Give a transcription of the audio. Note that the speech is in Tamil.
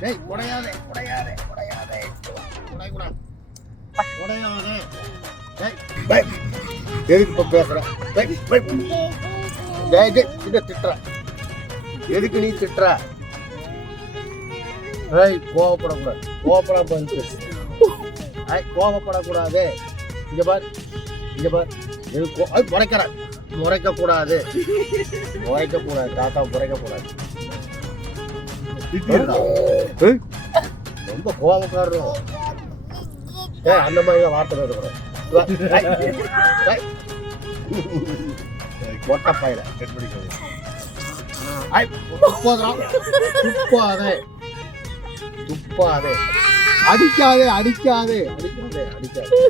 டேய் உடையாதே உடையாதே உடையாதே உடையக்கூடாது உடையாதே. டேய் டேய் எதுக்கு இப்போ பேசுற? டேய் டேய் டேய் டேய் இதை திட்டுற. எதுக்கு நீ திட்டுற? ஏய் கோவப்படக்கூடாது. கோவப்படாம வந்து கோவப்படக்கூடாது. இங்க பார் இங்க பார். எது முறைக்கிற முறைக்கக்கூடாது. முறைக்கக்கூடாது. தாத்தா முறைக்கக்கூடாது. ரொம்ப கோபக்காரரும் அந்த மாதிரி வார்த்தை இருக்கிறோம். மொட்டை பயில துப்பாதே துப்பாதே அடிக்காதே அடிக்காதே அடிக்காதே அடிக்காதே.